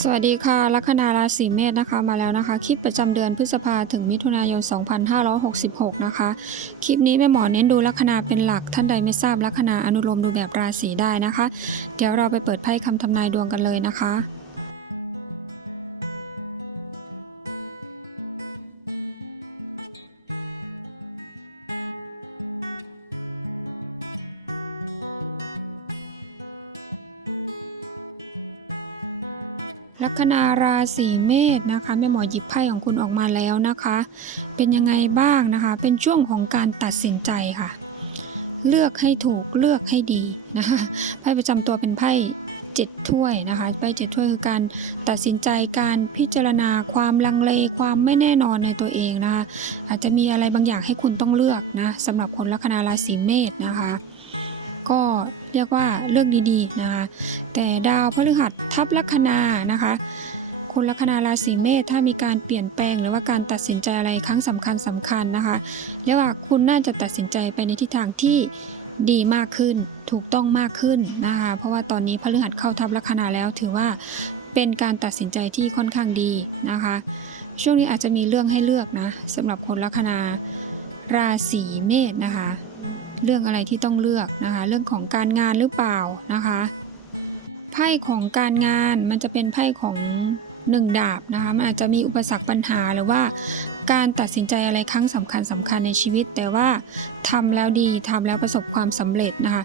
สวัสดีค่ะ ลัคนาราศีเมษนะคะมาแล้วนะคะ คลิปประจำเดือนพฤษภาถึงมิถุนายน 2566 นะคะ คลิปนี้แม่หมอเน้นดูลัคนาเป็นหลัก ท่านใดไม่ทราบลัคนาอนุโลมดูแบบราศีได้นะคะ เดี๋ยวเราไปเปิดไพ่คำทำนายดวงกันเลยนะคะ ลัคนาราศีเมษนะคะแม่หมอหยิบไพ่ของคุณออกมาแล้วนะคะ เป็นยังไงบ้างนะคะ เป็นช่วงของการตัดสินใจค่ะ เลือกให้ถูกเลือกให้ดีนะคะไพ่ประจำตัวเป็นไพ่เจ็ดถ้วยนะคะไพ่เจ็ดถ้วยคือการตัดสินใจการพิจารณาความลังเลความไม่แน่นอนในตัวเองนะคะอาจจะมีอะไรบางอย่างให้คุณต้องเลือกนะสำหรับคนลัคนาราศีเมษนะคะ ก็ เรียกว่าเลือกดีๆนะคะแต่ดาวพฤหัสทับลัคนานะคะคนลัคนาราศีเมษถ้ามีการเปลี่ยนแปลง หรือว่าการตัดสินใจอะไรครั้งสำคัญสำคัญนะคะเรียกว่าคุณน่าจะตัดสินใจไปในทิศทางที่ดีมากขึ้นถูกต้องมากขึ้นนะคะเพราะว่าตอนนี้พฤหัสเข้าทับลัคนาแล้วถือว่าเป็นการตัดสินใจที่ค่อนข้างดีนะคะ ช่วงนี้อาจจะมีเรื่องให้เลือกนะสำหรับคนลัคนาราศีเมษนะคะ เรื่องอะไรที่ต้องเลือกนะคะ เรื่องของการงานหรือเปล่านะคะ ไพ่ของการงานมันจะเป็นไพ่ของหนึ่งดาบนะคะ มันอาจจะมีอุปสรรคปัญหาหรือว่าการตัดสินใจอะไรครั้งสำคัญสำคัญในชีวิต แต่ว่าทำแล้วดีทำแล้วประสบความสำเร็จนะคะ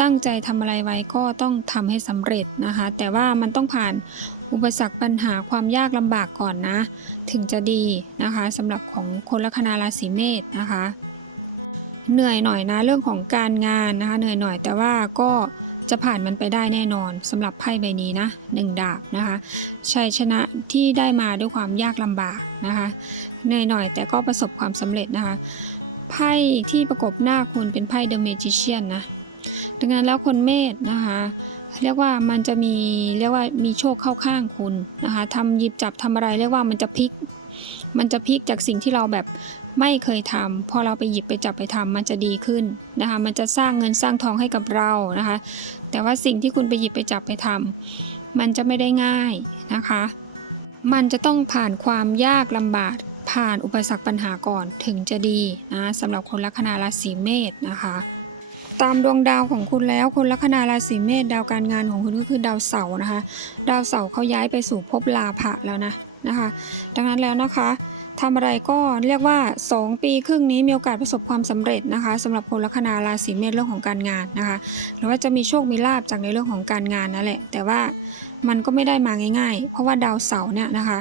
ตั้งใจทำอะไรไว้ก็ต้องทำให้สำเร็จนะคะ แต่ว่ามันต้องผ่านอุปสรรคปัญหาความยากลำบากก่อนนะ ถึงจะดีนะคะสำหรับของคนลัคนาราศีเมษนะคะ เหนื่อยหน่อยนะเรื่องของการงานนะคะ เหนื่อยหน่อยแต่ว่าก็จะผ่านมันไปได้แน่นอนสำหรับไพ่ใบนี้นะหนึ่งดาบนะคะชัยชนะที่ได้มาด้วยความยากลำบากนะคะเหนื่อยหน่อยแต่ก็ประสบความสำเร็จนะคะไพ่ที่ประกบหน้าคุณเป็นไพ่เดอะเมจิเชียนนะดังนั้นแล้วคนเมษนะคะเรียกว่ามันจะมีเรียกว่ามีโชคเข้าข้างคุณนะคะทำหยิบจับทำอะไรเรียกว่ามันจะพลิก มันจะพลิกจากสิ่งที่เราแบบ ไม่เคยทำพอเราไปหยิบไปจับไปทำมันจะดีขึ้นนะคะ มันจะสร้างเงินสร้างทองให้กับเรานะคะ แต่ว่าสิ่งที่คุณไปหยิบไปจับไปทำมันจะไม่ได้ง่ายนะคะ มันจะต้องผ่านความยากลำบากผ่านอุปสรรคปัญหาก่อนถึงจะดีนะสำหรับคนลัคนาราศีเมษนะคะตามดวงดาวของคุณแล้วคนลัคนาราศีเมษดาวการงานของคุณก็คือดาวเสาร์นะคะ ดาวเสาร์เขาย้ายไปสู่ภพลาภะแล้วนะนะคะ ดังนั้นแล้วนะคะ ทำอะไรก็เรียกว่า 2 ปีครึ่งนี้มีโอกาสประสบความสำเร็จนะคะสำหรับคนลัคนาราศีเมษเรื่องของการงานนะคะหรือว่าจะมีโชคมีลาบจากในเรื่องของการงานนั่นแหละ แต่ว่ามันก็ไม่ได้มาง่าย ๆ เพราะว่าดาวเสาร์เนี่ยนะคะ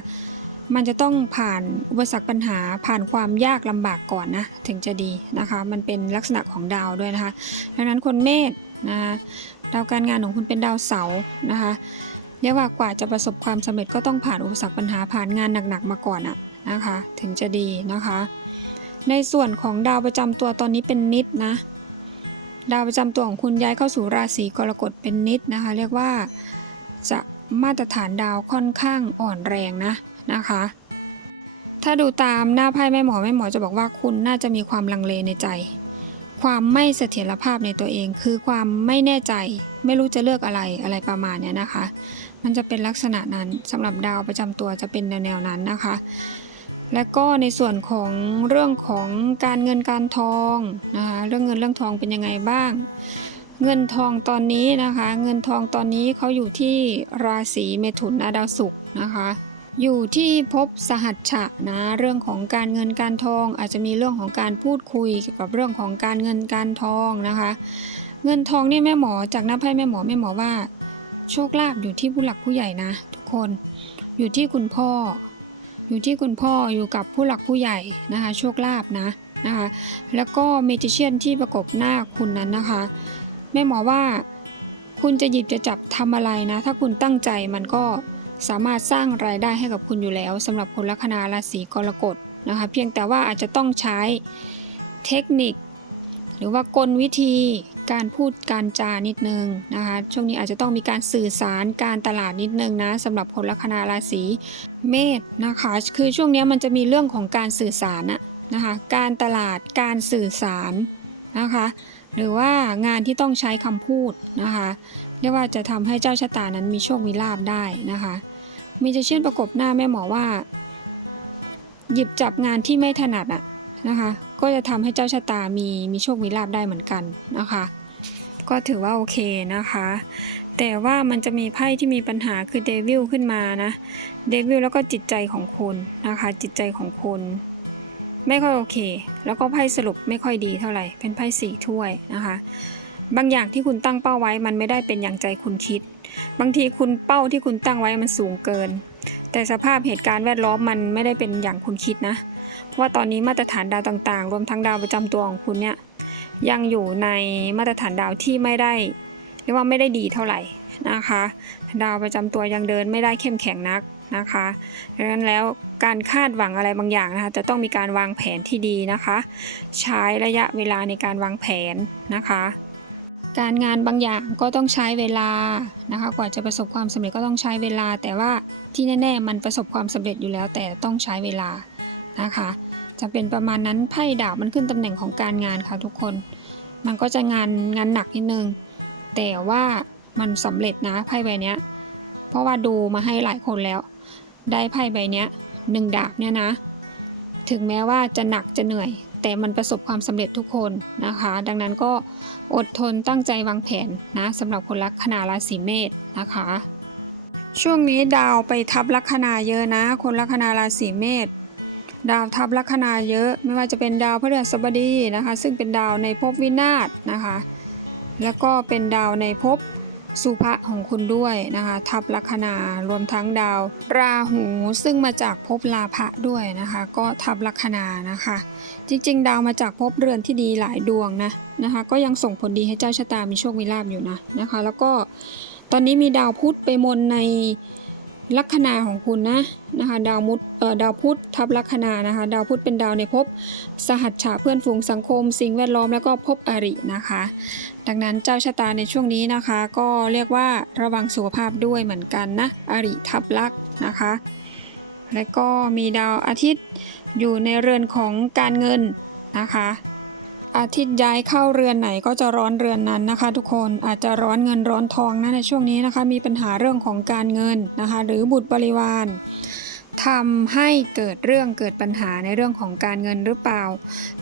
มันจะต้องผ่านอุปสรรคปัญหาผ่านความยากลำบากก่อนนะถึงจะดีนะคะ มันเป็นลักษณะของดาวด้วยนะคะ ดังนั้นคนเมษนะคะดาวการงานของคุณเป็นดาวเสาร์นะคะเรียกว่ากว่าจะประสบความสำเร็จก็ต้องผ่านอุปสรรคปัญหาผ่านงานหนักๆมาก่อนอะ นะคะถึงจะดีนะคะ ในส่วนของดาวประจำตัวตอนนี้เป็นนิดนะดาวประจำตัวของคุณย้ายเข้าสู่ราศีกรกฎเป็นนิดนะคะ เรียกว่าจะมาตรฐานดาวค่อนข้างอ่อนแรงนะนะคะ ถ้าดูตามหน้าไพ่แม่หมอแม่หมอจะบอกว่าคุณน่าจะมีความลังเลในใจ ความไม่เสถียรภาพในตัวเอง คือความไม่แน่ใจ ไม่รู้จะเลือกอะไรอะไรประมาณเนี้ยนะคะ มันจะเป็นลักษณะนั้นสำหรับดาวประจำตัวจะเป็นแนวๆนั้นนะคะ และก็ในส่วนของเรื่องของการเงินการทองนะคะเรื่องเงินเรื่องทองเป็นยังไงบ้าง เงินทองตอนนี้นะคะ เงินทองตอนนี้เขาอยู่ที่ราศีเมถุนดาวศุกร์นะคะอยู่ที่ภพสหัชชะนะเรื่องของการเงินการทองอาจจะมีเรื่องของการพูดคุยเกี่ยวกับเรื่องของการเงินการทองนะคะ เงินทองเนี่ยแม่หมอจากหน้าไพ่แม่หมอแม่หมอว่า โชคลาภอยู่ที่ผู้หลักผู้ใหญ่นะ ทุกคนอยู่ที่คุณพ่อ อยู่ที่คุณพ่ออยู่กับผู้หลักผู้ใหญ่นะคะโชคลาภนะนะคะแล้วก็เมจิเชียนที่ประกบหน้าคุณนั้นนะคะแม่หมอว่าคุณจะหยิบจะจับทำอะไรนะ ถ้าคุณตั้งใจมันก็สามารถสร้างรายได้ให้กับคุณอยู่แล้วสำหรับคนลัคนาราศีกรกฎนะคะเพียงแต่ว่าอาจจะต้องใช้เทคนิค หรือว่ากลวิธี การพูดการจานิดนึงนะคะช่วงนี้อาจจะต้องมีการสื่อสารการตลาดนิดนึงนะสำหรับคนลัคนาราศีเมษนะคะคือช่วงนี้มันจะมีเรื่องของการสื่อสารนะคะการตลาดการสื่อสารนะคะหรือว่างานที่ต้องใช้คำพูดนะคะเรียกว่าจะทำให้เจ้าชะตานั้นมีโชคมีลาบได้นะคะมีจะเช่นประกบหน้าแม่หมอว่า หยิบจับงานที่ไม่ถนัดอะนะคะก็จะทำให้เจ้าชะตามีมีโชคมีลาบได้เหมือนกันนะคะ ก็ถือว่าโอเคนะคะ แต่ว่ามันจะมีไพ่ที่มีปัญหาคือเดวิลขึ้นมานะเดวิลแล้วก็จิตใจของคุณนะคะ จิตใจของคุณไม่ค่อยโอเค แล้วก็ไพ่สรุปไม่ค่อยดีเท่าไหร่ เป็นไพ่สี่ถ้วยนะคะ บางอย่างที่คุณตั้งเป้าไว้มันไม่ได้เป็นอย่างใจคุณคิด บางทีคุณเป้าที่คุณตั้งไว้มันสูงเกิน แต่สภาพเหตุการณ์แวดล้อมมันไม่ได้เป็นอย่างคุณคิดนะ เพราะว่าตอนนี้มาตรฐานดาวต่างๆ รวมทั้งดาวประจำตัวของคุณเนี่ย ยังอยู่ในมาตรฐานดาวที่ไม่ได้เรียกว่าไม่ได้ดีเท่าไหร่นะคะ ดาวประจำตัวยังเดินไม่ได้เข้มแข็งนักนะคะดังนั้นแล้วการคาดหวังอะไรบางอย่างนะคะจะต้องมีการวางแผนที่ดีนะคะ ใช้ระยะเวลาในการวางแผนนะคะ การงานบางอย่างก็ต้องใช้เวลานะคะ กว่าจะประสบความสำเร็จก็ต้องใช้เวลา แต่ว่าที่แน่ ๆ มันประสบความสำเร็จอยู่แล้ว แต่ต้องใช้เวลานะคะ จะเป็นประมาณนั้นไพ่ดาบมันขึ้นตำแหน่งของการงานค่ะทุกคน มันก็จะงานงานหนักนิดนึง แต่ว่ามันสำเร็จนะไพ่ใบเนี้ย เพราะว่าดูมาให้หลายคนแล้ว ได้ไพ่ใบเนี้ยหนึ่งดาบเนี่ยนะ ถึงแม้ว่าจะหนักจะเหนื่อย แต่มันประสบความสำเร็จทุกคนนะคะ ดังนั้นก็อดทนตั้งใจวางแผนนะสำหรับคนลัคนาราศีเมษนะคะ ช่วงนี้ดาวไปทับลัคนาเยอะนะ คนลัคนาราศีเมษ ดาวทับลัคนาเยอะ ไม่ว่าจะเป็นดาวพฤหัสบดีนะคะ ซึ่งเป็นดาวในภพวินาศนะคะ แล้วก็เป็นดาวในภพสุภะของคุณด้วยนะคะ ทับลัคนารวมทั้งดาว ราหูซึ่งมาจากภพลาภะด้วยนะคะ ก็ทับลัคนานะคะ จริงๆ ดาวมาจากภพเรือนที่ดีหลายดวงนะนะคะ ก็ยังส่งผลดีให้เจ้าชะตามีโชคมีลาบอยู่นะนะคะ แล้วก็ตอนนี้มีดาวพุธไปมนใน ลัคนาของคุณนะนะคะดาวมุดดาวพุธทับลัคนานะคะ ดาวพุธเป็นดาวในภพสหัชชาเพื่อนฝูงสังคม สิ่งแวดล้อมแล้วก็ภพอรินะคะ ดังนั้นเจ้าชะตาในช่วงนี้นะคะ ก็เรียกว่าระวังสุขภาพด้วยเหมือนกันนะอริทับลักนะคะ และก็มีดาวอาทิตย์อยู่ในเรือนของการเงินนะคะ อาทิตย์ย้ายเข้าเรือนไหนก็จะร้อนเรือนนั้นนะคะ ทุกคนอาจจะร้อนเงินร้อนทองนะในช่วงนี้นะคะ มีปัญหาเรื่องของการเงินนะคะ หรือบุตรบริวารทำให้เกิดเรื่องเกิดปัญหาในเรื่องของการเงินหรือเปล่า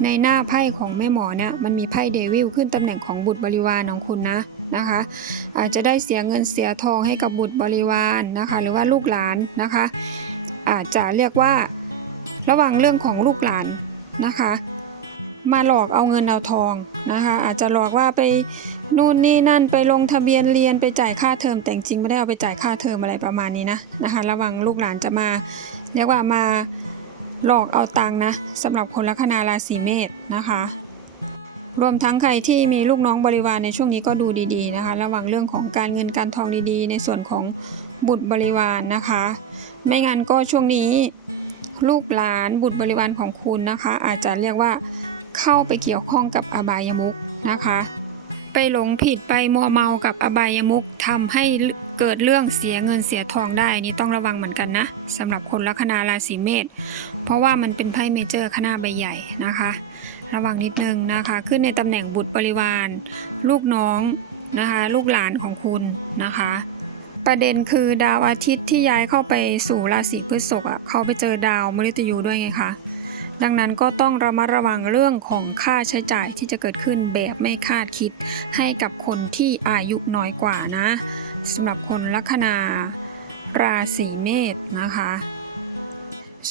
ในหน้าไพ่ของแม่หมอเนี่ยมันมีไพ่เดวิลขึ้นตำแหน่งของบุตรบริวารของคุณนะนะคะ อาจจะได้เสียเงินเสียทองให้กับบุตรบริวารนะคะ หรือว่าลูกหลานนะคะ อาจจะเรียกว่าระวังเรื่องของลูกหลานนะคะ มาหลอกเอาเงินเอาทองนะคะ อาจจะหลอกว่าไปนู่นนี่นั่นไปลงทะเบียนเรียนไปจ่ายค่าเทอมแต่จริงไม่ได้เอาไปจ่ายค่าเทอมอะไรประมาณนี้นะนะคะระวังลูกหลานจะมาเรียกว่ามาหลอกเอาตังค์นะสำหรับคนลัคนาราศีเมษนะคะ รวมทั้งใครที่มีลูกน้องบริวารในช่วงนี้ก็ดูดีๆนะคะ ระวังเรื่องของการเงินการทองดีๆ ในส่วนของบุตรบริวารนะคะ ไม่งั้นก็ช่วงนี้ลูกหลานบุตรบริวารของคุณนะคะ อาจจะเรียกว่า เข้าไปเกี่ยวข้องกับอบายมุกนะคะ ไปหลงผิดไปมัวเมากับอบายมุกทำให้เกิดเรื่องเสียเงินเสียทองได้นี่ต้องระวังเหมือนกันนะสำหรับคนลัคนาราศีเมษเพราะว่ามันเป็นไพ่เมเจอร์คณะใบใหญ่นะคะ ระวังนิดนึงนะคะ ขึ้นในตำแหน่งบุตรบริวาร ลูกน้องนะคะ ลูกหลานของคุณนะคะ ประเด็นคือดาวอาทิตย์ที่ย้ายเข้าไปสู่ราศีพฤษภอะเขาไปเจอดาวมฤตยูด้วยไงคะ ดังนั้นก็ต้องระมัดระวังเรื่องของค่าใช้จ่ายที่จะเกิดขึ้นแบบไม่คาดคิด ให้กับคนที่อายุน้อยกว่านะสำหรับคนลัคนาราศีเมษนะคะ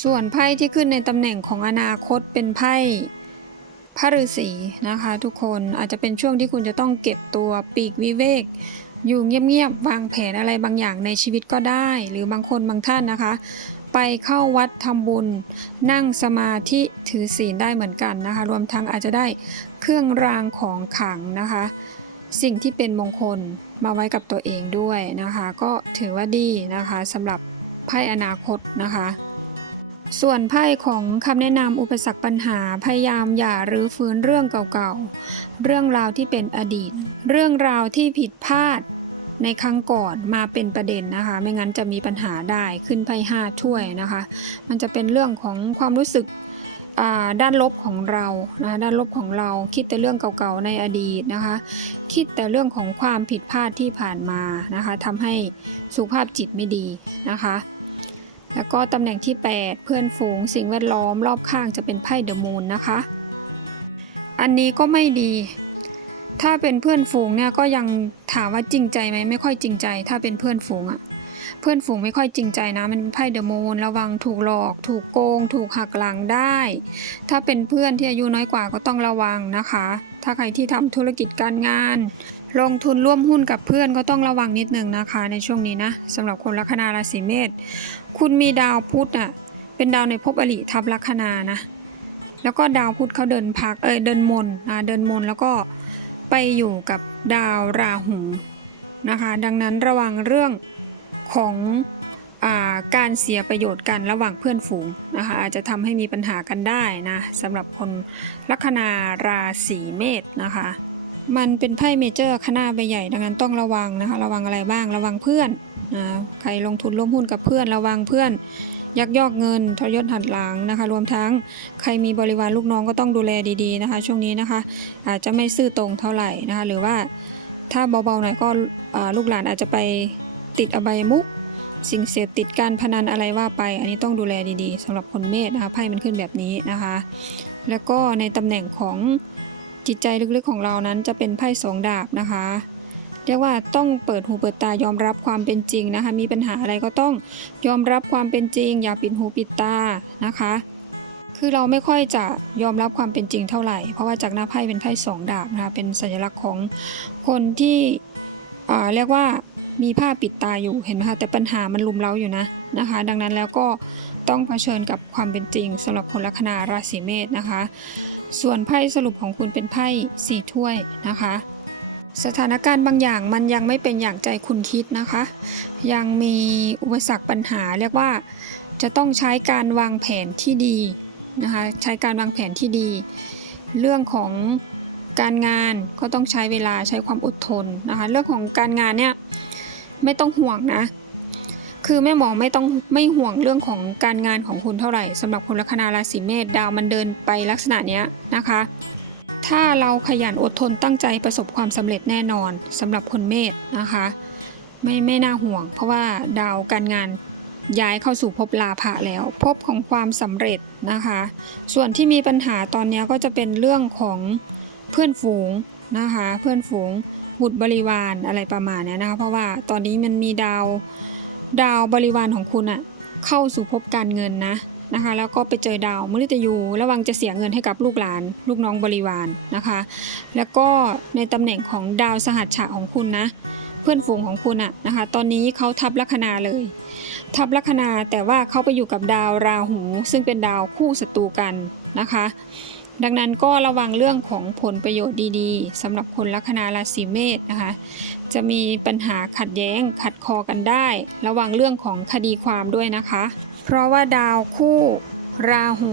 ส่วนไพ่ที่ขึ้นในตำแหน่งของอนาคตเป็นไพ่พระฤาษีนะคะทุกคนอาจจะเป็นช่วงที่คุณจะต้องเก็บตัวปีกวิเวก อยู่เงียบๆวางแผนอะไรบางอย่างในชีวิตก็ได้ หรือบางคนบางท่านนะคะ ไปเข้าวัดทำบุญ นั่งสมาธิถือศีลได้เหมือนกันนะคะ รวมทั้งอาจจะได้เครื่องรางของขลังนะคะ สิ่งที่เป็นมงคลมาไว้กับตัวเองด้วยนะคะ ก็ถือว่าดีนะคะสำหรับไพ่อนาคตนะคะ ส่วนไพ่ของคำแนะนำอุปสรรคปัญหาพยายามอย่ารื้อฟื้นเรื่องเก่าๆ เรื่องราวที่เป็นอดีต เรื่องราวที่ผิดพลาด ในครั้งก่อนมาเป็นประเด็นนะคะ ไม่งั้นจะมีปัญหาได้ขึ้นไพ่ห้าถ้วยนะคะ มันจะเป็นเรื่องของความรู้สึกด้านลบของเรานะด้านลบของเราคิดแต่เรื่องเก่าๆในอดีตนะคะ คิดแต่เรื่องของความผิดพลาดที่ผ่านมานะคะทำให้สุขภาพจิตไม่ดีนะคะ แล้วก็ตำแหน่งที่ 8 เพื่อนฝูงสิ่งแวดล้อมรอบข้างจะเป็นไพ่เดอะมูนนะคะ อันนี้ก็ไม่ดี ถ้าเป็นเพื่อนฝูงเนี่ยก็ยังถามว่าจริงใจไหมไม่ค่อยจริงใจ ถ้าเป็นเพื่อนฝูงอะเพื่อนฝูงไม่ค่อยจริงใจนะ มันไพ่เดอะมูนระวังถูกหลอก ถูกโกง ถูกหักหลังได้ ถ้าเป็นเพื่อนที่อายุน้อยกว่าก็ต้องระวังนะคะ ถ้าใครที่ทำธุรกิจการงาน ลงทุนร่วมหุ้นกับเพื่อนก็ต้องระวังนิดนึงนะคะ ในช่วงนี้นะสำหรับคนลัคนาราศีเมษคุณมีดาวพุธอะเป็นดาวในภพอริทับลัคนานะ แล้วก็ดาวพุธเขาเดินพักเอยเดินมนนะเดินมนแล้วก็ ไปอยู่กับดาวราหูนะคะ ดังนั้นระวังเรื่องของอาการเสียประโยชน์กันระหว่างเพื่อนฝูงนะคะอาจจะทำให้มีปัญหากันได้นะสำหรับคนลัคนาราศีเมษนะคะ มันเป็นไพ่เมเจอร์คณะใบใหญ่ ดังนั้นต้องระวังนะคะ ระวังอะไรบ้างระวังเพื่อนนะใครลงทุนร่วมหุ้นกับเพื่อนระวังเพื่อน ยักยอกเงินทรยศหัดหลังนะคะ รวมทั้งใครมีบริวารลูกน้องก็ต้องดูแลดีๆนะคะ ช่วงนี้นะคะ อาจจะไม่ซื่อตรงเท่าไหร่นะคะ หรือว่าถ้าเบาๆหน่อยก็ลูกหลานอาจจะไปติดอบายมุกสิ่งเสพติดการพนันอะไรว่าไป อันนี้ต้องดูแลดีๆสำหรับคนเมษนะคะไพ่มันขึ้นแบบนี้นะคะ แล้วก็ในตำแหน่งของจิตใจลึกๆของเรานั้นจะเป็นไพ่สองดาบนะคะ เรียกว่าต้องเปิดหูเปิดตายอมรับความเป็นจริงนะคะ มีปัญหาอะไรก็ต้องยอมรับความเป็นจริง อย่าปิดหูปิดตานะคะ คือเราไม่ค่อยจะยอมรับความเป็นจริงเท่าไหร่ เพราะว่าจากหน้าไพ่เป็นไพ่สองดาบนะคะเป็นสัญลักษณ์ของคนที่เรียกว่ามีผ้าปิดตาอยู่เห็นไหมคะแต่ปัญหามันลุมเร้าอยู่นะนะคะ ดังนั้นแล้วก็ต้องเผชิญกับความเป็นจริงสำหรับคนลัคนาราศีเมษนะคะ ส่วนไพ่สรุปของคุณเป็นไพ่สี่ถ้วยนะคะ สถานการณ์บางอย่างมันยังไม่เป็นอย่างใจคุณคิดนะคะ ยังมีอุปสรรคปัญหาเรียกว่าจะต้องใช้การวางแผนที่ดีนะคะใช้การวางแผนที่ดี เรื่องของการงานก็ต้องใช้เวลาใช้ความอดทนนะคะเรื่องของการงานเนี่ยไม่ต้องห่วงนะ คือแม่หมอไม่ต้องไม่ห่วงเรื่องของการงานของคุณเท่าไหร่สำหรับคนลัคนาราศีเมษดาวมันเดินไปลักษณะเนี้ยนะคะ ถ้าเราขยันอดทนตั้งใจประสบความสำเร็จแน่นอนสำหรับคนเมษนะคะ ไม่ไม่น่าห่วง เพราะว่าดาวการงานย้ายเข้าสู่ภพลาภะแล้วภพของความสำเร็จนะคะ ส่วนที่มีปัญหาตอนนี้ก็จะเป็นเรื่องของเพื่อนฝูงนะคะ เพื่อนฝูงบุตรบริวารอะไรประมาณนี้นะคะ เพราะว่าตอนนี้มันมีดาวดาวบริวารของคุณอะเข้าสู่ภพการเงินนะ นะคะ แล้วก็ไปเจอดาวมฤตยูระวังจะเสียเงินให้กับลูกหลาน ลูกน้องบริวารนะคะ แล้วก็ในตำแหน่งของดาวสหัชชะของคุณนะ เพื่อนฝูงของคุณอะนะคะ ตอนนี้เขาทับลัคนาเลย ทับลัคนาแต่ว่าเขาไปอยู่กับดาวราหู ซึ่งเป็นดาวคู่ศัตรูกันนะคะ ดังนั้นก็ระวังเรื่องของผลประโยชน์ดีๆสำหรับคนลัคนาราศีเมษนะคะ จะมีปัญหาขัดแย้งขัดคอกันได้ ระวังเรื่องของคดีความด้วยนะคะ เพราะว่าดาวคู่ราหู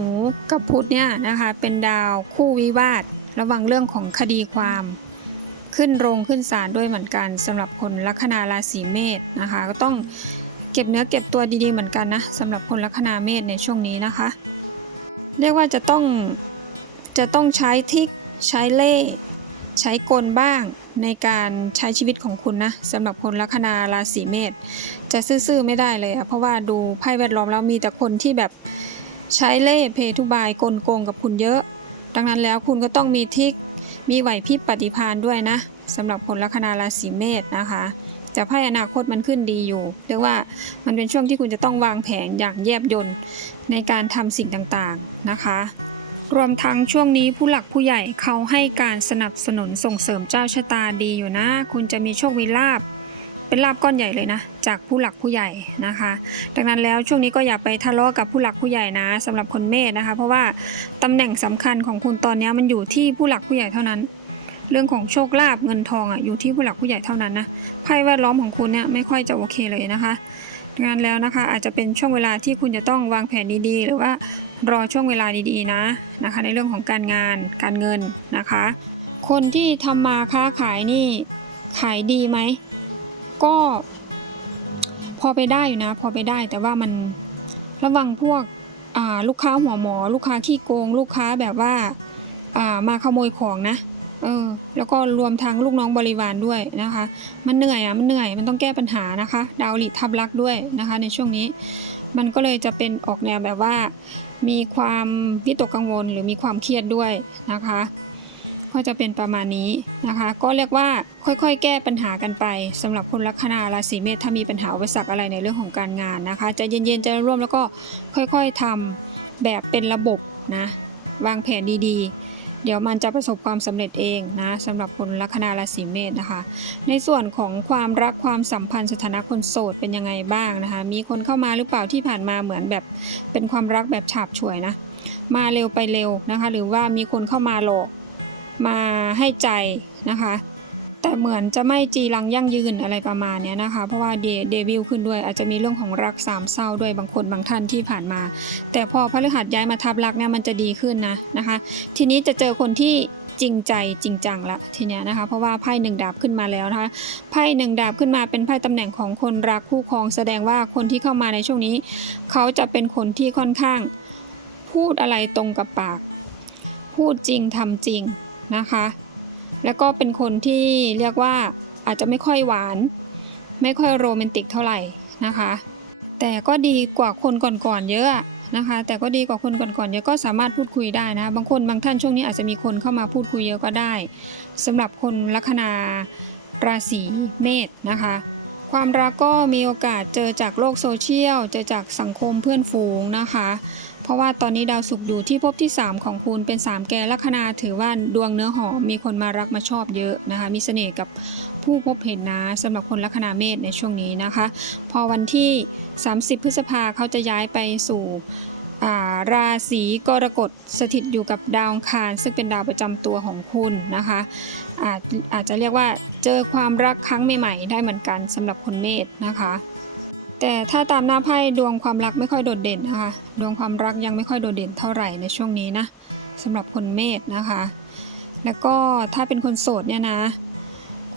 กับพุธเนี่ยนะคะเป็นดาวคู่วิวาท ระวังเรื่องของคดีความ ขึ้นโรงขึ้นศาลด้วยเหมือนกันสำหรับคนลัคนาราศีเมษนะคะ ก็ต้องเก็บเนื้อเก็บตัวดีๆเหมือนกันนะสำหรับคนลัคนาเมษในช่วงนี้นะคะ เรียกว่าจะต้องจะต้องใช้ทิกใช้เล่ ใช้กลบ้าง ในการใช้ชีวิตของคุณนะสำหรับคนลัคนาราศีเมษจะซื่อๆไม่ได้เลยอะเพราะว่าดูไพ่แวดล้อมแล้วมีแต่คนที่แบบใช้เล่ห์เพทุบายกลโกงกับคุณเยอะ ดังนั้นแล้วคุณก็ต้องมีทิกมีไหวพริบปฏิภาณด้วยนะสำหรับคนลัคนาราศีเมษนะคะแต่ไพ่อนาคตมันขึ้นดีอยู่ เรียกว่ามันเป็นช่วงที่คุณจะต้องวางแผนอย่างแยบยลในการทำสิ่งต่างๆนะคะ รวมทั้งช่วงนี้ผู้หลักผู้ใหญ่เขาให้การสนับสนุนส่งเสริมเจ้าชะตาดีอยู่นะ คุณจะมีโชคมีลาบเป็นลาบก้อนใหญ่เลยนะ จากผู้หลักผู้ใหญ่นะคะ ดังนั้นแล้วช่วงนี้ก็อย่าไปทะเลาะกับผู้หลักผู้ใหญ่นะสำหรับคนเมษนะคะ เพราะว่าตำแหน่งสำคัญของคุณตอนนี้มันอยู่ที่ผู้หลักผู้ใหญ่เท่านั้น เรื่องของโชคลาภเงินทองอะอยู่ที่ผู้หลักผู้ใหญ่เท่านั้นนะไพ่แวดล้อมของคุณเนี่ยไม่ค่อยจะโอเคเลยนะคะ งนั้นแล้วนะคะ อาจจะเป็นช่วงเวลาที่คุณจะต้องวางแผนดีๆ หรือว่ารอช่วงเวลาดีๆนะนะคะ ในเรื่องของการงานการเงินนะคะ คนที่ทำมาค้าขายนี่ขายดีไหมก็พอไปได้อยู่นะ พอไปได้แต่ว่ามันระวังพวกลูกค้าหัวหมอ ลูกค้าขี้โกง ลูกค้าแบบว่ามาขโมยของนะ เออ แล้วก็รวมทั้งลูกน้องบริวารด้วยนะคะ มันเหนื่อยอะ มันเหนื่อย มันต้องแก้ปัญหานะคะ ดาวหลีทับลักด้วยนะคะ ในช่วงนี้ มันก็เลยจะเป็นออกแนวแบบว่า มีความวิตกกังวลหรือมีความเครียดด้วยนะคะ ก็จะเป็นประมาณนี้นะคะ ก็เรียกว่าค่อยๆ แก้ปัญหากันไปสำหรับคนลัคนาราศีเมษถ้ามีปัญหาอุปสรรคอะไรในเรื่องของการงานนะคะจะเย็นๆจะร่วมแล้วก็ค่อยๆทำแบบเป็นระบบนะ วางแผนดีๆ เดี๋ยวมันจะประสบความสำเร็จเองนะสำหรับคนลัคนาราศีเมษนะคะ ในส่วนของความรักความสัมพันธ์สถานะคนโสดเป็นยังไงบ้างนะคะ มีคนเข้ามาหรือเปล่าที่ผ่านมาเหมือนแบบเป็นความรักแบบฉาบฉวยนะ มาเร็วไปเร็วนะคะ หรือว่ามีคนเข้ามาหลอกมาให้ใจนะคะ แต่เหมือนจะไม่จีรังยั่งยืนอะไรประมาณนี้นะคะ เพราะว่าเดเดวิลขึ้นด้วยอาจจะมีเรื่องของรักสามเศร้าด้วยบางคนบางท่านที่ผ่านมา แต่พอพฤหัสย้ายมาทับรักเนี่ยมันจะดีขึ้นนะนะคะ ทีนี้จะเจอคนที่จริงใจจริงจังละทีเนี้ยนะคะ เพราะว่าไพ่หนึ่งดาบขึ้นมาแล้วนะคะไพ่หนึ่งดาบขึ้นมาเป็นไพ่ตำแหน่งของคนรักคู่ครองแสดงว่าคนที่เข้ามาในช่วงนี้ เขาจะเป็นคนที่ค่อนข้าง พูดอะไรตรงกับปาก พูดจริงทำจริงนะคะ แล้วก็เป็นคนที่เรียกว่าอาจจะไม่ค่อยหวาน ไม่ค่อยโรแมนติกเท่าไหร่นะคะ แต่ก็ดีกว่าคนก่อนๆเยอะนะคะ แต่ก็ดีกว่าคนก่อนๆเยอะก็สามารถพูดคุยได้นะ บางคนบางท่านช่วงนี้อาจจะมีคนเข้ามาพูดคุยเยอะก็ได้สำหรับคนลัคนาราศีเมษนะคะ ความรักก็มีโอกาสเจอจากโลกโซเชียล เจอจากสังคมเพื่อนฝูงนะคะ เพราะว่าตอนนี้ดาวศุกร์อยู่ที่ภพที่ 3 ของคุณเป็น 3 แกลัคนาถือว่าดวงเนื้อหอมมีคนมารักมาชอบเยอะนะคะ มีเสน่ห์กับผู้พบเห็นนะสำหรับคนลัคนาเมษในช่วงนี้นะคะ พอวันที่ 30 พฤษภาเขาจะย้ายไปสู่าราศีกรกฎสถิตอยู่กับดาวคาร ซึ่งเป็นดาวประจำตัวของคุณนะคะอาจอาจจะเรียกว่าเจอความรักครั้งใหม่ๆได้เหมือนกันสำหรับคนเมษนะคะ แต่ถ้าตามหน้าไพ่ดวงความรักไม่ค่อยโดดเด่นนะคะ ดวงความรักยังไม่ค่อยโดดเด่นเท่าไหร่ในช่วงนี้นะสำหรับคนเมษนะคะ แล้วก็ถ้าเป็นคนโสดเนี่ยนะ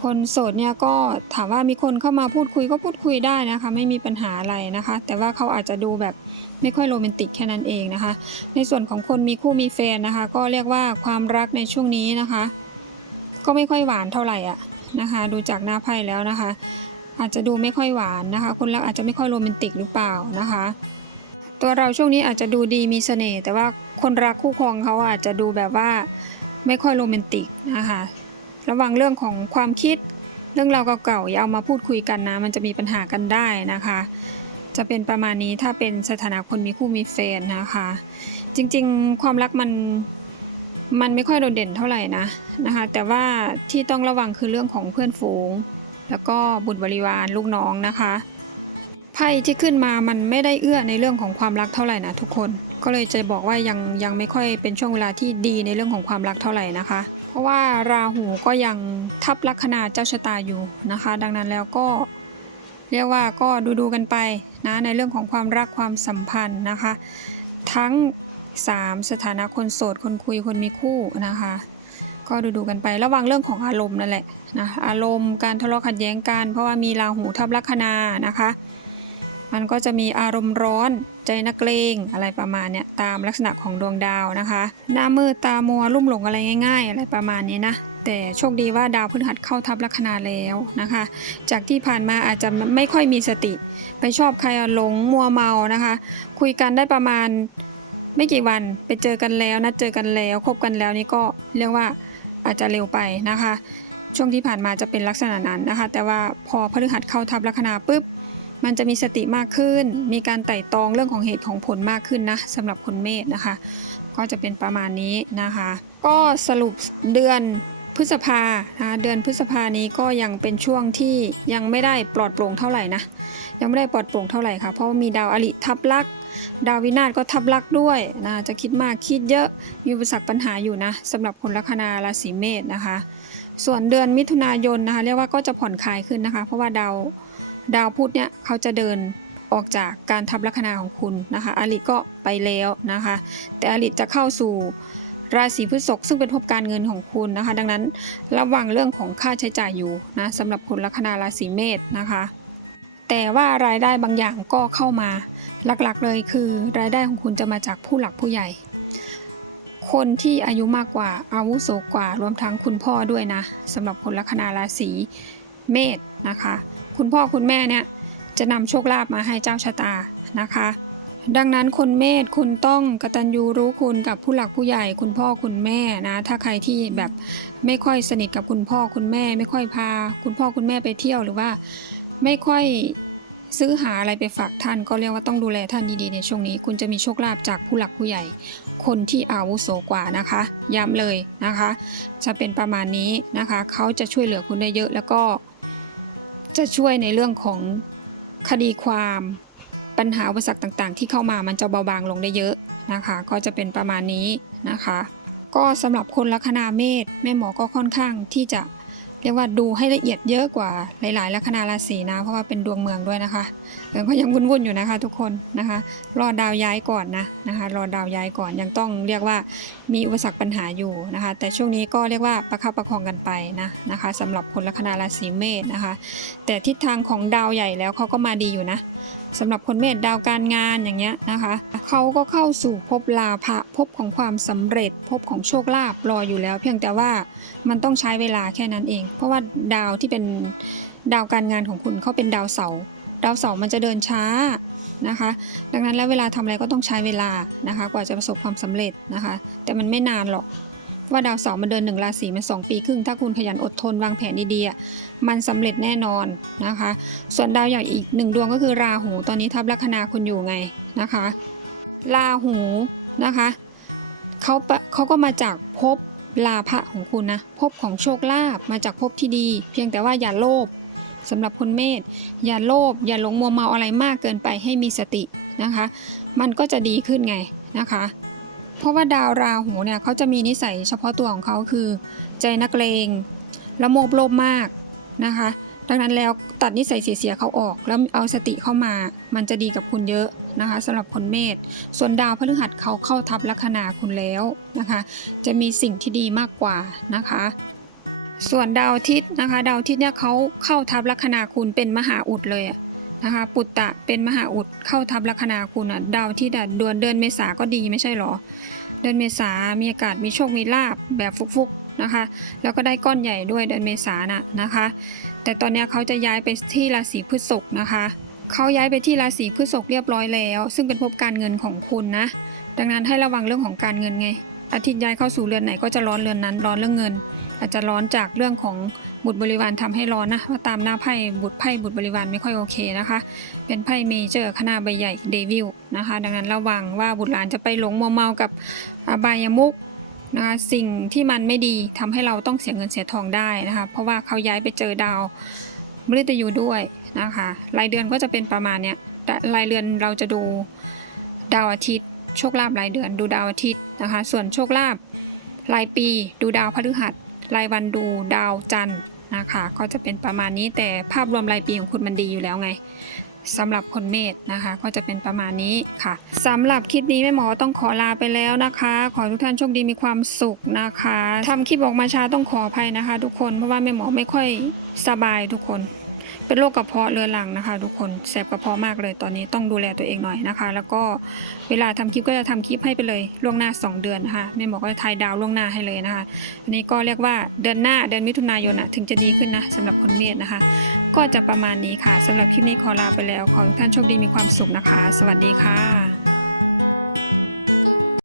คนโสดเนี่ยก็ถามว่ามีคนเข้ามาพูดคุยก็พูดคุยได้นะคะ ไม่มีปัญหาอะไรนะคะ แต่ว่าเขาอาจจะดูแบบไม่ค่อยโรแมนติกแค่นั้นเองนะคะ ในส่วนของคนมีคู่มีแฟนนะคะ ก็เรียกว่าความรักในช่วงนี้นะคะ ก็ไม่ค่อยหวานเท่าไหร่อะนะคะ ดูจากหน้าไพ่แล้วนะคะ อาจจะดูไม่ค่อยหวานนะคะ คนรักอาจจะไม่ค่อยโรแมนติกหรือเปล่านะคะ ตัวเราช่วงนี้อาจจะดูดีมีเสน่ห์แต่ว่าคนรักคู่ครองเขาอาจจะดูแบบว่าไม่ค่อยโรแมนติกนะคะ ระวังเรื่องของความคิดเรื่องราวเก่าๆอย่าเอามาพูดคุยกันนะ มันจะมีปัญหากันได้นะคะ จะเป็นประมาณนี้ถ้าเป็นสถานะคนมีคู่มีแฟนนะคะ จริงๆความรักมันมันไม่ค่อยโดดเด่นเท่าไหร่นะนะคะ แต่ว่าที่ต้องระวังคือเรื่องของเพื่อนฝูง แล้วก็บุตรบริวารลูกน้องนะคะไพ่ที่ขึ้นมามันไม่ได้เอื้อในเรื่องของความรักเท่าไหร่นะทุกคน ก็เลยจะบอกว่ายังยังไม่ค่อยเป็นช่วงเวลาที่ดีในเรื่องของความรักเท่าไหร่นะคะ เพราะว่าราหูก็ยังทับลัคนาเจ้าชะตาอยู่นะคะ ดังนั้นแล้วก็ เรียกว่าก็ดูดูกันไปนะในเรื่องของความรักความสัมพันธ์นะคะ ทั้ง 3 สถานะคนโสดคนคุยคนมีคู่นะคะ ก็ดูดูกันไประวังเรื่องของอารมณ์นั่นแหละ นะอารมณ์การทะเลาะขัดแย้งกัน เพราะว่ามีราหูทับลัคนานะคะ มันก็จะมีอารมณ์ร้อนใจนักเลงอะไรประมาณเนี้ยตามลักษณะของดวงดาวนะคะ หน้ามืดตามัวลุ่มหลงอะไรง่าย ๆ อะไรประมาณนี้นะแต่โชคดีว่าดาวพฤหัสเข้าทับลัคนาแล้วนะคะ จากที่ผ่านมาอาจจะไม่ค่อยมีสติ ไปชอบใครหลงมัวเมานะคะ คุยกันได้ประมาณไม่กี่วันไปเจอกันแล้วนะเจอกันแล้วคบกันแล้วนี่ก็เรียกว่าอาจจะเร็วไปนะคะ ช่วงที่ผ่านมาจะเป็นลักษณะนั้นนะคะ แต่ว่าพอพฤหัสเข้าทับลัคนาปุ๊บ มันจะมีสติมากขึ้น มีการไต่ตองเรื่องของเหตุของผลมากขึ้นนะสำหรับคนเมษนะคะ ก็จะเป็นประมาณนี้นะคะ ก็สรุปเดือนพฤษภานะเดือนพฤษภานี้ก็ยังเป็นช่วงที่ยังไม่ได้ปลอดโปร่งเท่าไหร่นะ ยังไม่ได้ปลอดโปร่งเท่าไหร่ค่ะ เพราะมีดาวอริทับลักษดาววินาศก็ทับลักด้วยนะจะคิดมากคิดเยอะมีอุปสรรคปัญหาอยู่นะสำหรับคนลัคนาราศีเมษนะคะ ส่วนเดือนมิถุนายนนะคะเรียกว่าก็จะผ่อนคลายขึ้นนะคะ เพราะว่าดาวดาวพุธเนี่ยเขาจะเดินออกจากการทับลัคนาของคุณนะคะอลิก็ไปแล้วนะคะ แต่อลิจะเข้าสู่ราศีพฤษภซึ่งเป็นภพการเงินของคุณนะคะ ดังนั้นระวังเรื่องของค่าใช้จ่ายอยู่นะสำหรับคนลัคนาราศีเมษนะคะ แต่ว่ารายได้บางอย่างก็เข้ามาหลักๆเลยคือ รายได้ของคุณจะมาจากผู้หลักผู้ใหญ่ คนที่อายุมากกว่าอาวุโสกว่ารวมทั้งคุณพ่อด้วยนะสำหรับคนลัคนาราศีเมษนะคะ คุณพ่อคุณแม่เนี่ยจะนำโชคลาภมาให้เจ้าชะตานะคะ ดังนั้นคนเมษคุณต้องกตัญญูรู้คุณกับผู้หลักผู้ใหญ่ คุณพ่อคุณแม่นะ ถ้าใครที่แบบไม่ค่อยสนิทกับคุณพ่อคุณแม่ ไม่ค่อยพา คุณพ่อคุณแม่ไปเที่ยวหรือว่าไม่ค่อยซื้อหาอะไรไปฝากท่าน ก็เรียกว่าต้องดูแลท่านดีๆในช่วงนี้ คุณจะมีโชคลาภจากผู้หลักผู้ใหญ่ คนที่อาวุโสกว่านะคะ ย้ำเลยนะคะ จะเป็นประมาณนี้นะคะ เขาจะช่วยเหลือคุณได้เยอะแล้วก็จะช่วยในเรื่องของคดีความปัญหาอุปสรรคต่างๆ ที่เข้ามามันจะเบาบางลงได้เยอะนะคะ ก็จะเป็นประมาณนี้นะคะ ก็สำหรับคนลัคนาเมษแม่หมอก็ค่อนข้างที่จะ เรียกว่าดูให้ละเอียดเยอะกว่าหลายๆลัคนาราศีนะ เพราะว่าเป็นดวงเมืองด้วยนะคะเออก็ยังวุ่นๆอยู่นะคะ ทุกคนนะคะ รอดาวย้ายก่อนนะนะคะ รอดาวย้ายก่อนยังต้องเรียกว่ามีอุปสรรคปัญหาอยู่นะคะ แต่ช่วงนี้ก็เรียกว่าประคับประคองกันไปนะนะคะสำหรับคนลัคนาราศีเมษนะคะ แต่ทิศทางของดาวใหญ่แล้วเขาก็มาดีอยู่นะ สำหรับคนเมษดาวการงานอย่างเงี้ยนะคะเขาก็เข้าสู่ภพลาภะภพของความสำเร็จภพของโชคลาภรออยู่แล้ว เพียงแต่ว่ามันต้องใช้เวลาแค่นั้นเอง เพราะว่าดาวที่เป็นดาวการงานของคุณเขาเป็นดาวเสาร์ดาวเสาร์มันจะเดินช้านะคะ ดังนั้นแล้วเวลาทำอะไรก็ต้องใช้เวลานะคะ กว่าจะประสบความสำเร็จนะคะ แต่มันไม่นานหรอก ว่าดาวเสาร์มันเดินหนึ่งราศีมันสองปีครึ่ง ถ้าคุณขยันอดทนวางแผนดีๆมันสำเร็จแน่นอนนะคะ ส่วนดาวใหญ่อีกหนึ่งดวงก็คือราหูตอนนี้ทับลัคนาคุณอยู่ไงนะคะราหูนะคะเขาเขาก็มาจากภพลาภะของคุณนะภพของโชคลาภมาจากภพที่ดี เพียงแต่ว่าอย่าโลภสำหรับคนเมษอย่าโลภอย่าหลงมัวเมาอะไรมากเกินไปให้มีสตินะคะ มันก็จะดีขึ้นไงนะคะ เพราะว่าดาวราหูเนี่ยเขาจะมีนิสัยเฉพาะตัวของเขาคือ ใจนักเลงละโมบโลภมากนะคะ ดังนั้นแล้วตัดนิสัยเสียๆเขาออก แล้วเอาสติเข้ามา มันจะดีกับคุณเยอะนะคะสำหรับคนเมษส่วนดาวพฤหัสเขาเข้าทับลัคนาคุณแล้วนะคะ จะมีสิ่งที่ดีมากกว่านะคะ ส่วนดาวอาทิตย์นะคะ ดาวอาทิตย์เนี่ยเขาเข้าทับลัคนาคุณเป็นมหาอุดเลยอะ นะคะปุตตะเป็นมหาอุดเข้าทับลัคนาคุณอะดาวที่ดัดดวนเดือนเมษาก็ดีไม่ใช่หรอ เดือนเมษามีอากาศมีโชคมีลาบแบบฟุกๆนะคะ แล้วก็ได้ก้อนใหญ่ด้วยเดือนเมษาน่ะนะคะ แต่ตอนนี้เขาจะย้ายไปที่ราศีพฤษภนะคะเขาย้ายไปที่ราศีพฤษภเรียบร้อยแล้ว ซึ่งเป็นภพการเงินของคุณนะ ดังนั้นให้ระวังเรื่องของการเงินไง อาทิตย์ย้ายเข้าสู่เรือนไหนก็จะร้อนเรือนนั้นร้อนเรื่องเงิน อาจจะร้อนจากเรื่องของบุตรบริวารทำให้ร้อนนะว่าตามหน้าไพ่บุตรไพ่บุตรบริวารไม่ค่อยโอเคนะคะ เป็นไพ่เมเจอร์คณะใบใหญ่เดวิลนะคะ ดังนั้นระวังว่าบุตรหลานจะไปหลงมัวเมากับอบายมุกนะคะสิ่งที่มันไม่ดีทำให้เราต้องเสียเงินเสียทองได้นะคะ เพราะว่าเขาย้ายไปเจอดาวมฤตยูด้วยนะคะ รายเดือนก็จะเป็นประมาณเนี้ยรายเดือนเราจะดูดาวอาทิตย์โชคลาภรายเดือนดูดาวอาทิตย์นะคะ ส่วนโชคลาภรายปีดูดาวพฤหัส รายวันดูดาวจันทร์นะคะ ก็จะเป็นประมาณนี้แต่ภาพรวมรายปีของคุณมันดีอยู่แล้วไงสำหรับคนเมษนะคะ ก็จะเป็นประมาณนี้ค่ะสำหรับคลิปนี้แม่หมอต้องขอลาไปแล้วนะคะ ขอทุกท่านโชคดีมีความสุขนะคะทำคลิปออกมาช้าต้องขออภัยนะคะ ทุกคนเพราะว่าแม่หมอไม่ค่อยสบายทุกคน เป็นโรคกระเพาะเรื้อรังนะคะ ทุกคนแสบกระเพาะมากเลยตอนนี้ต้องดูแลตัวเองหน่อยนะคะ แล้วก็เวลาทำคลิปก็จะทำคลิปให้ไปเลยล่วงหน้า 2 เดือนนะคะแม่หมอก็จะทายดาวล่วงหน้าให้เลยนะคะอันนี้ก็เรียกว่าเดือนหน้าเดือนมิถุนายนนะถึงจะดีขึ้นนะสำหรับคนเมษนะคะ ก็จะประมาณนี้ค่ะสำหรับคลิปนี้ขอลาไปแล้วขอทุกท่านโชคดีมีความสุขนะคะ สวัสดีค่ะ